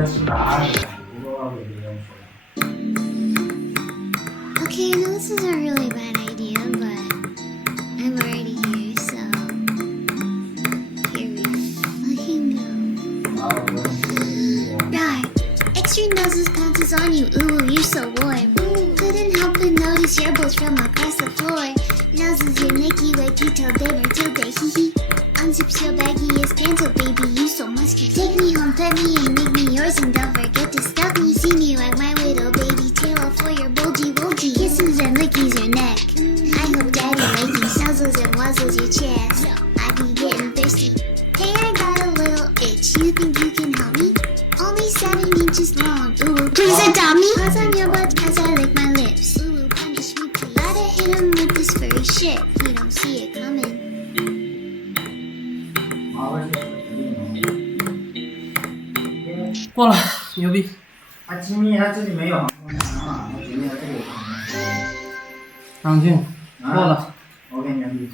Okay, I know this is a really bad idea, but I'm already here, so here we fucking go. Right, extra noses pounces on you, ooh, you're so warm. Couldn't help but notice your balls from across the floor. Noses your Nicky like you told them Matilda, hee hee. Unzips your baggiest pants, oh baby, you so musky. Take me home, pet me, and make me yours, and don't forget to stuff me. See me like my little baby tail off for your bulgy bulgy. Kisses and lickies your neck. I hope daddy likes you. Nuzzles and wuzzles your chest. I be getting thirsty. Hey, I got a little itch. You think you can help me? Only 7 inches long. Ooh, please adopt me. Paws on your butt as I lick my lips. Ooh, punish me please. Gotta hit him with this furry shit. He don't see it coming.过了，牛逼！他机密他这里没有航空强啊，他机密他这里有航空。安静，过了。OK，牛逼。